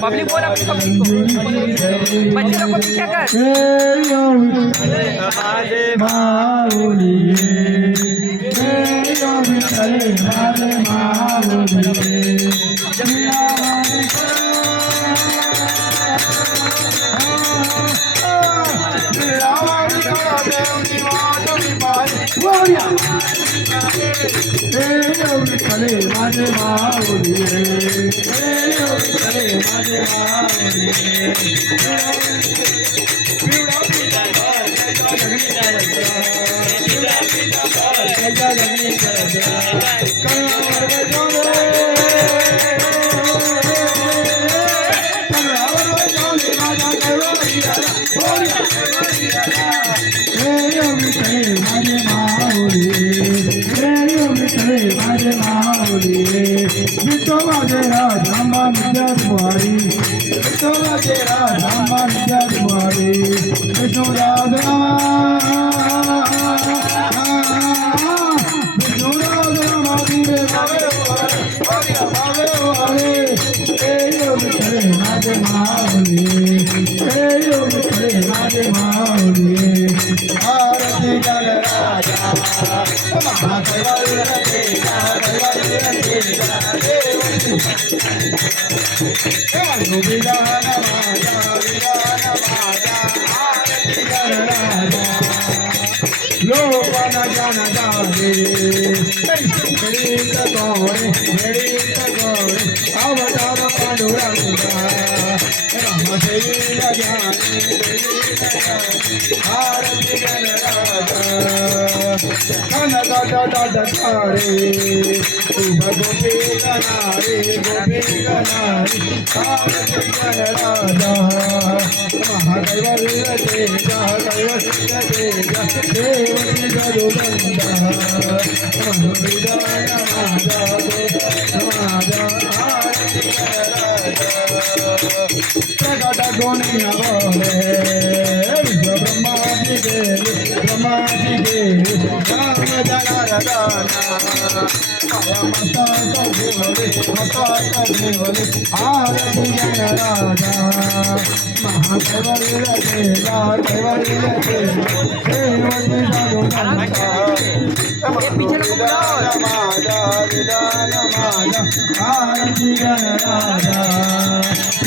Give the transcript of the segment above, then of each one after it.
Public बोल अपनी public को बच्चे लोग को पीछे कर विठ्ठले माझे माऊली रे विठ्ठले माझे माऊली पिवळा पिता त्याच्या जगणी त्याच्या जगणी कळावर बजावले माझा माझे माऊली माझे माऊली विठोबाचे राज आंबा नित्यात बुहारी विठोबाचे राज आंबा नित्यात बुहारी विष्णुराज विष्णुराज माऊली विठ्ठले माझे माऊली विठ्ठले माझे माऊली आरती कर राजा लोकांना जाना जावे अवतार पांडुरंगा रामदेवीला ज्ञानी आरती कनकारे शुभ गोपी गणारे आरती राजा महादैवल्य तेजा देवनी गरुडंदा मनोविदान माझा प्रगट गुणी नवले विश्व ब्रह्माजी गे राम जनार्दना मस्ता देवले आरती राजा महादेवल्य तेजा देवनी गरुडंदा माझा विधान माझा आरती राजा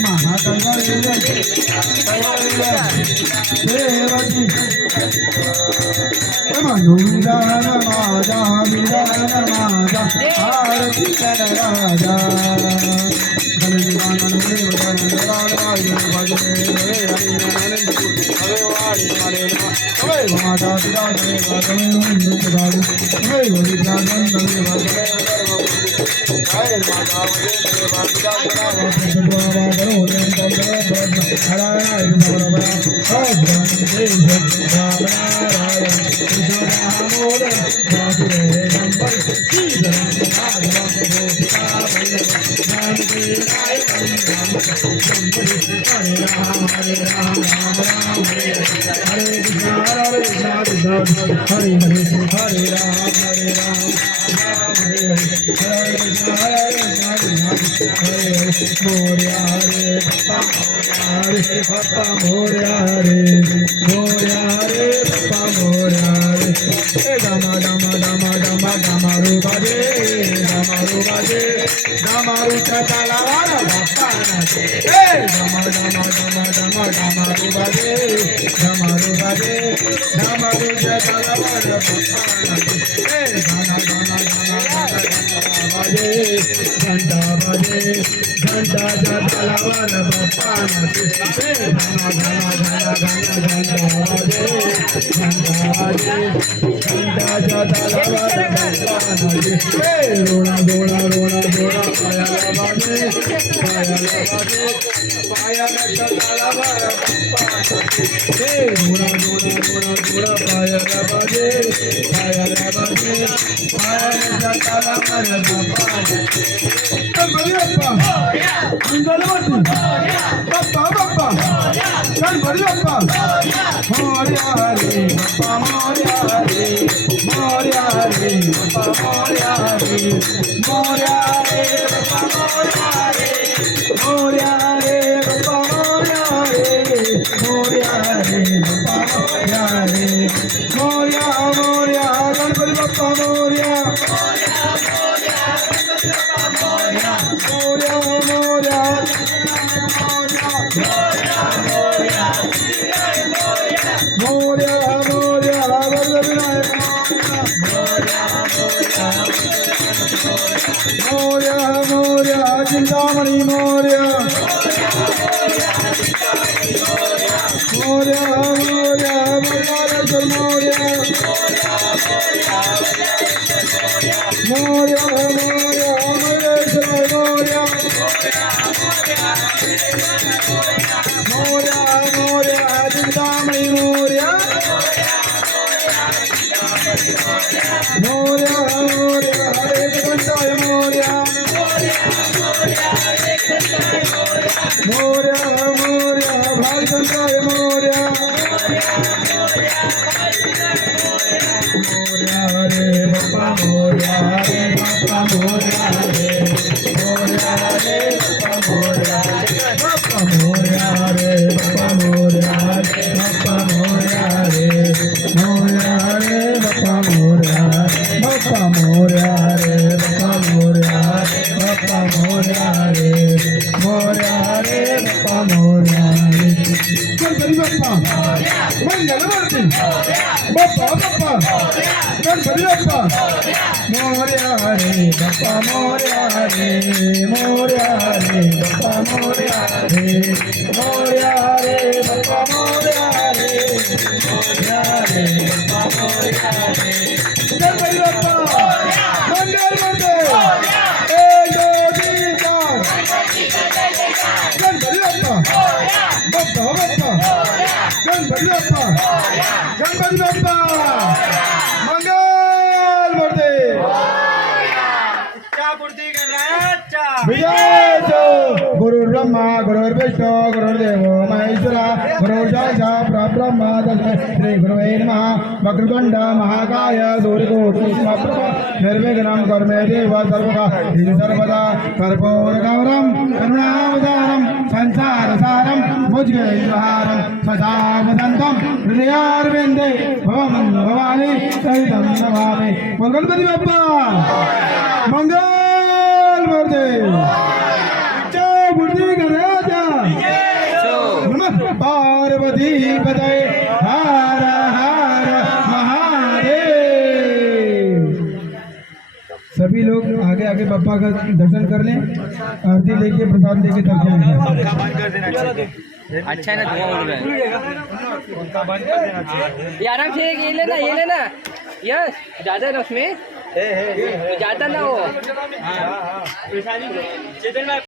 महादेवल्य देवकी मनोविधान माझा विधान माझा आरती राजा माता पिता हरे हरे राम मोरया रे पप्पा मोरया रे पप्पा मोरया रे डमा डमा डमा डमा डमारू बाजे डमारूच्या तालावर बाप्पा नाचे डमा डमा डमा डमा डमारू बाजे डमारूच्या तालावर बाप्पा नाचे गाना गाना गाना बाजे घंटा घंटाच्या तालावर बाप्पा नाचे गाना गाना गाना गाना घंटा बाजे घंटाच्या तालावर बाप्पा नाचे रोणा रोणा रोणा रोणा पायाला बाजे पायाला तालावर बाप्पा नाचे रोणा रोणा रोणा रोणा पायाला बाजे पायाच्या तालावर बाप्पा नाचे गणपती बाप्पा बाप्पा गणपती बाप्पा मोरया रे बाप्पा मोरया रे बाप्पा मोरया रे मोरया रे बाप्पा मोरया रे मोरया रे बाप्पा मोरया रे मोरया रे बाप्पा मोरया रे मोरया मोरया गणपती बाप्पा मोरया मोरया मोरया मोरया मोरया वरद विनायक मोरया मोरया चिंतामणि मोरया मोरया मोरया मंगलेश्वर मोरया मोरया मोरया मंगलेश्वर मोरया मोरया मोरया चिंतामणि मोरया मोरया मोरया हरे कंठाय मोरया मोरया मोरया भालचंद्राय मोरया मोरया रे बाप्पा मोरया रे बाप्पा मोरया रे मोरया रे बाप्पा मोरया बाप्पा मोरया रे बाप्पा मोरया रे बाप्पा मोरया रे मोरया रे बाप्पा मोरया बाप्पा मोरया रे बाप्पा मोरया बाप्पा मोरया रे मोरया रे बाप्पा मोरया रे गणपती बाप्पा मंगलमूर्ती बाप्पा बाप्पा गणपती बाप्पा मोरया रे बाप्पा मोरया रे मोरया रे बाप्पा मोरया रे मोरया रे बाप्पा मोरया रे मोरया रे बाप्पा मोरया रे गणपती बाप्पा मंगलमूर्ती एक दो तीन चार गणपती बाप्पा बाप्पा बाप्पा गणपती बाप्पा गणपती बाप्पा मंगलमूर्ती विजय गुरु ब्रह्मा गुरुर्विष्णु गुरुर्देवो महेश्वरा गुरुर्साक्षात् परब्रह्म तस्मै श्री गुरुवे नमः वक्रतुण्ड महाकाय सूर्यकोटि समप्रभ निर्विघ्नं कर्मे देव सर्वदा सर्वदा कर्पूरगौरं करुणावतारं संसारसारं भुजगेन्द्रहारं सदा वदन्तं हृदयारविन्दे भवं भवानी सहितं नमामि गणपति बाप्पा मंगलमूर्ती जय बुद्धि गणराजा नमः पार्वती पतये हर हर महादेव। सभी लोग आगे आगे बाप्पा का दर्शन कर लें, आरती लेके प्रसाद लेके तब जाएंगे। अच्छा है ना, धुआं उड़ रहा है ये आराम से ये लेना यस ज्यादा है ना उसमें ज्यादा ना हो।